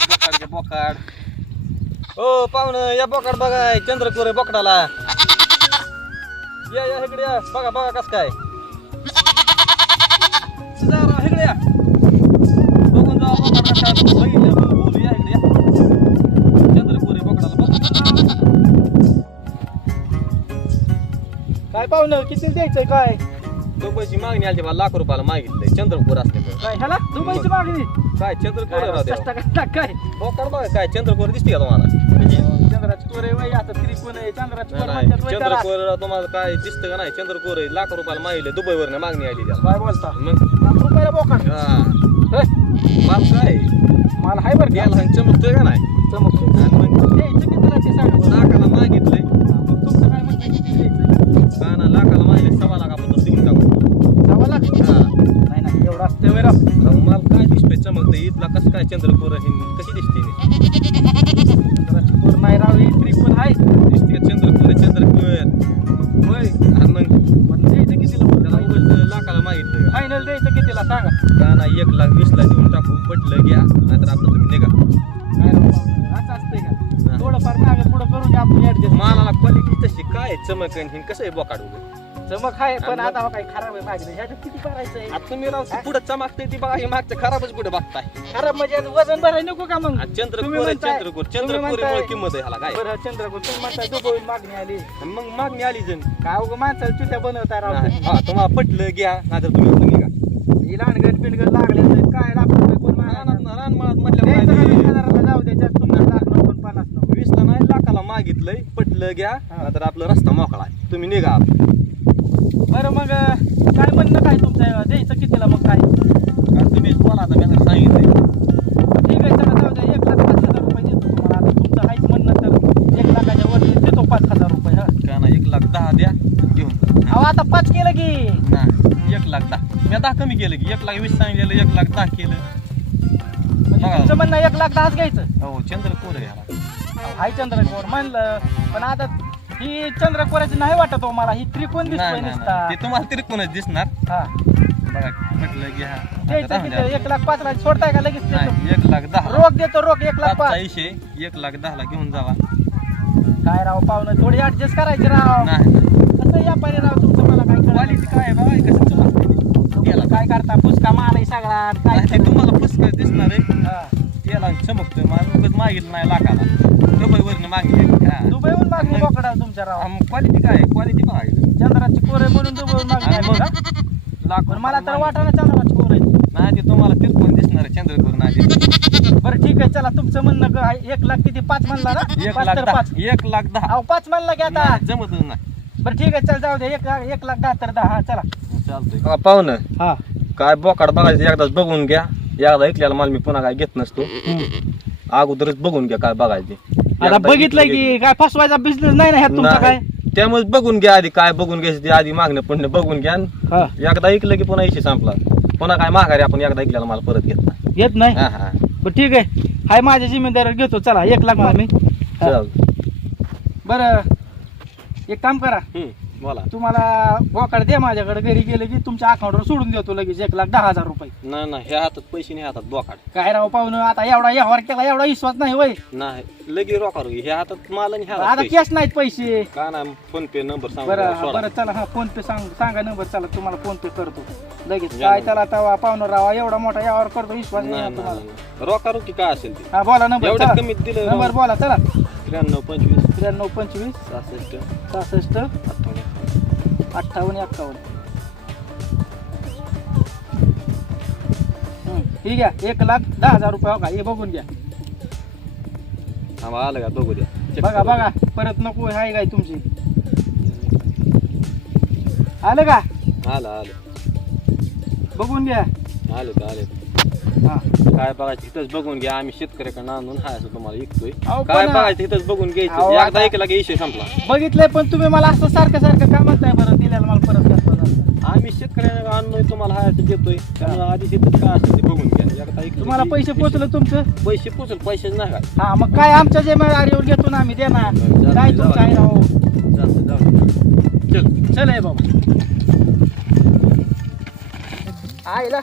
बोकाड हो पाहुण या बोकाड बघा चंद्रपूर आहे बोकडाला. या या इकडे या. बघा बघा कस काय. जरा इकडे या. बघून बोकाड कसा बघितलं बोलू या इकडे या. चंद्रपूर बोकडाला बघ. काय पाहुण किती द्यायचंय काय? दुबईची मागणी आली बा लाख रुपयाला मागितलंय चंद्रपूर असल्यामुळे. काय ह्याला? दुबईची मागणी काय चंद्रपूर आहे करता काय? बोकाड बघा काय चंद्रपूर दिसते का तुम्हाला? म्हणजे चंद्राची कोरे वय आता त्रिकोण आहे चंद्राची कोर नाही, म्हणतात वय त्याला. चंद्रकोर तुम्हाला काय दिसतं का नाही? चंद्रकोर आहे लाख रुपयाला माहिले दुबईवर मागणी आली त्याला. काय बोलता? मग? लाख रुपयाला बोकाड हा, माल काय? मला हाय बरं आणि चमकतोय का नाही? चमकतो आणि मग द्यायचं कितीला ते सांगा. बरं. लाखाला मागितलंय. इथला कसं काय चंद्रकोर ही कशी दिसते कोर नाही राव ही त्रिकोण आहे. दिसते का चंद्रकोर आहे, चंद्रकोर होय. आणि मग? पण द्यायचं कितीला त्याला उगाच लाखाला मागितलंय का? फायनल द्यायचं कितीला? सांगा. का एक लाख देऊन टाकू. पटलं घ्या. नाहीतर आपलं तुम्ही निघा. काय राव पाहुणं, असं असतंय का. थोडंफार मागे पुढं करून घ्या आपण ऍडजस्ट मालाला क्वालिटी तशी काय आहे, चमक आणि कसं आहे बोकाड? चमक आहे पण आणि आता हो काय खराब आहे मागणी ह्याच्यात किती करायचं आहे आता तुम्ही राव पुढे चमकते ती बघा हे मागचं खराबच पुढे बघताय. खराब म्हणजे वजन भरायला नको का मग? चंद्रपूर तुम्ही आहे, म्हणताय- चंद्रपूर तुम्ही चंद्रपुरीमुळे म्हणताय- किंमत आहे ह्याला काय? बरं चंद्रपूर तुम्ही म्हणताय दुबईहून मागणी आली. मग मागणी आली जण. काय उगं माणसाला बनवता राव. हा, तुम्हाला पटलं घ्या नाहीतर तुम्ही इथून निघा. ही लहानगड बिनगड लागले तर काय कोण मागणार? रानमाळात का जाऊ तुम्हाला पन्नास नको ला नाही लाखाला मागितलंय पटलं घ्या. नाहीतर आपला रस्ता मोकळा आहे. तुम्ही निघा. बरं मग काय म्हणणं काय तुमचं द्यायचं कितीला मग काय? तुम्ही बोला आता मी सांगितलंय. ठीक आहे चला जाऊ द्या. एक लाख पाच हजार रुपये देतो तुम्हाला. आता तुमचं आहेच म्हणणं तर एक लाखाच्या वर देतो पाच हजार रुपये हा. का ना एक लाख दहा द्या घेऊन. अहो आता पाच केलं की. नाही एक लाख दहा. मी दहा कमी केलं की एक लाख वीस सांगितलेलं एक लाख दहा केलं. म्हणजे. तुमचं म्हणणं एक लाख दहाच घ्यायचं. हो चंद्रपूर ह्याला अहो, हाय चंद्रकोर म्हणलं पण आता ही चंद्रकोराची नाही वाटत हो मला ही त्रिकोण दिसतोय नाही नाही, नुसता. नाही. ते तुम्हाला त्रिकोणच दिसणार. हा. बघा म्हटलं घ्या आता द्यायचं राहून किती द्या. एक लाख पाच लाख सोडताय का लगेच देतो? नाही एक लाख दहा. रोख देतो रोख एक लाख पाचचा पाच. एक लाख दहाला घेऊन जावा. काय राव पाहुणं थोडी ऍडजस्ट करायची राव. नाही. कसं व्यापारी राव तुमचं मला काय कळलं क्वालिटी काय आहे हे कसं गेला काय करता पुसका माराय सगळा काय नाही, ते तुम्हाला पुष्कळ दिसणार आहे. हा. त्याला चमकतोय. मला उगाच मागितलं नाही लाखाला. रुपये मागितले दुबईहून मागणी बोकडा तुमच्या राव. क्वालिटी काय आहे? क्वालिटी बघा इकडे. चंद्राची कोर आहे म्हणून दुबईहून मागणी आली मग का? लाख पण मला तर वाटाणा चंद्राची कोर. आहे नाही ते तुम्हाला तिरकोण दिसणार आहे चंद्रपूर नाही बरं ठीक आहे चला तुमचं म्हणणं ग- आहे. एक लाख किती? पाच म्हणला ना? एक पाच लाख तर दहा. पाच. एक लाख दहा. अहो पाच म्हणला की आता. नाही, जमतच नाही. बरं ठीक आहे चल जाऊ दे. एक लाख एक लाख दहा तर दहा. हा चला. चालतंय. पाहुणं हा. काय बोकाड बघायचं एकदाच बघून घ्या. एकदा ऐकलेला माल मी पुन्हा काय घेत नसतो. अगोदरच बघून घ्या काय बघायचे. आता बघितलंय की काय फसवायचा बिझनेस नाही ना ह्यात तुमचा काय. त्यामुळे बघून घ्या आधी काय बघून घ्यायचं ते आधी मागणं पुण्य बघून घ्या. हा. एकदा ऐकलं की पुन्हा इशे संपला. पुन्हा काय माघारी आपण एकदा ऐकलेला माल परत घेत नाही. येत नाही? हा हा. बरं ठीक आहे. हाय माझ्या जिम्मेदारी घेतो. चला एक लाख मला मी. चल. बरं एक काम करा. हम्म, बोला. तुम्हाला बोकाड द्या माझ्याकडे. घरी गेले की तुमच्या अकाउंटवर सोडून देतो लगेच. एक लाख दहा हजार रुपये. नाही नाही ह्या हातात पैसे नाही हातात बोकाड. काय राव पाहुणं आता एवढा व्यवहार केला एवढा विश्वास नाही वय नाही लगे रोकार ह्या हातात माल आणि ह्या आता हातात पैसे. कॅश नाहीत पैसे. का ना फोन पे नंबर सांग बरं चला हा फोन पे सांग सांगा नंबर चला तुम्हाला फोन पे करतो. लगेच. या काय. चला तवा पाहुणं राव एवढा मोठा व्यवहार करतो विश्वास नाही तुम्हाला. रोकार की काय असेल ते? हा बोला नंबर एवढ्या चला. कमीत दिलं नंबर बोला चला. त्र्याण्णव पंचवीस. त्र्याण्णव पंचवीस. सहासष्ट. सहासष्ट. अठ्ठावन्न. अठ्ठावन्न हं, ठीक आहे एक लाख दहा हजार रुपये हो का? हे बघून घ्या. थांबा आलं का? बघू द्या. Check बघा करू बघा. परत नको आहे काय तुमची? आलं का. आलं आलं. बघून घ्या. आलं का? आलं. हा काय बघायचं इथंच बघून घ्या आम्ही शेतकऱ्याकडे आणून हाय असं तुम्हाला विकतोय. अहो, काय पण- बघायचं इथंच बघून अहो, घ्यायचं एकदा आता- ऐकला की विषय संपला. बघितलंय पण तुम्ही मला असं सारखं सारखं का म्हणताय बरं दिलेलं मला परत. आम्ही शेतकऱ्याला आणलोय तुम्हाला हाय असं देतोय. त्यामुळे आधी तिथंच काय असेल ते बघून घ्या. एकदा ऐकलं तुम्हाला की पैसे पोचलं तुमचं? पैसे पोचल पैसेच नाही काय हा मग काय आमच्या जिम्मेदारीवर घेतो ना आम्ही देणार. काय तुमचं आहे राव जास्त जाऊ चल. चल आहे बाबा. आईला.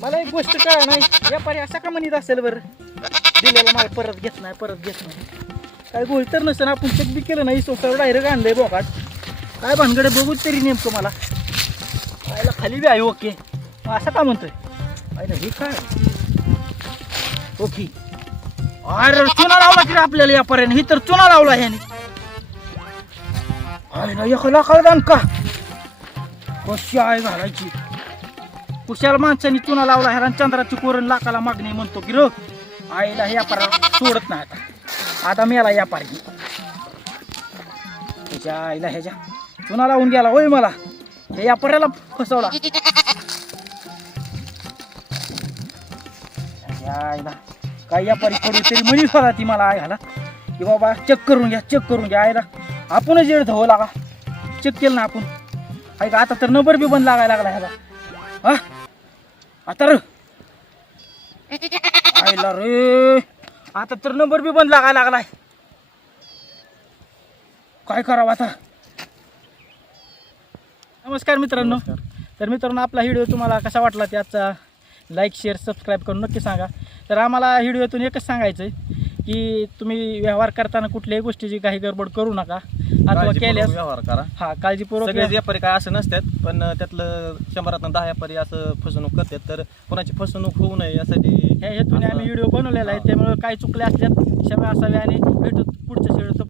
मला एक गोष्ट कळ नाही व्यापारी असा का म्हणत असेल बरं? दिलेला माल परत घेत नाही परत घेत नाही. काय गोळी तर नसेल आपण चेक बी केलं नाही सोसावर डायरेक्ट आणलंय बोकाट काय भानगडे बघू तरी नेमकं मला. पाहिला खाली बी आहे ओके. असं का म्हणतोय? पाहिलं हे काय? ओके. अरे चुना लावला की रे आपल्याला व्यापाऱ्याने ही तर चुना लावला ह्याने. आहे एक लाखाला दान का? कशी आहे घालायची? कुशाल माणसाने चुना लावला ह्याला चंद्राची कोरण लाखाला मागणी म्हणतो की र आईला ह्या पारा सोडत नाही आता. आता मेला या पारी त्याच्या आईला ह्याच्या चुना लावून गेला होय मला. हे या पर्याला फसवला आईला काय या परी पडू तरी म्हणीच होला ती मला आई ह्याला की बाबा चेक करून घ्या चेक करून घ्या. आईला आपणच जेड धवं लागा. चेक केलं ना आपण. ऐका आता तर नंबर बी बंद लागायला लागला ह्याला हा? आता र. रे. आता तर नंबर बी बंद लागायला लागलाय. काय करावं आता? नमस्कार मित्रांनो. तर मित्रांनो आपला व्हिडिओ तुम्हाला कसा वाटला त्याचा? लाईक शेअर सबस्क्राईब करून नक्की सांगा. तर आम्हाला व्हिडिओतून एकच सांगायचं आहे की तुम्ही व्यवहार करताना कुठल्याही गोष्टीची काही गडबड करू नका. अथवा काळजीपूर्वक केल्यास व्यवहार करा. हा काळजीपूर्वक सगळे व्यापारी काय असं नसतात पण त्यातलं शंभरातनं दहा व्यापारी असं फसवणूक करतात. तर कोणाची फसवणूक होऊ नये यासाठी ह्या हेतूने आम्ही व्हिडिओ बनवलेला आहे त्यामुळे काय चुकले असल्यात क्षमा असावे आणि भेटू पुढच्या शेळीत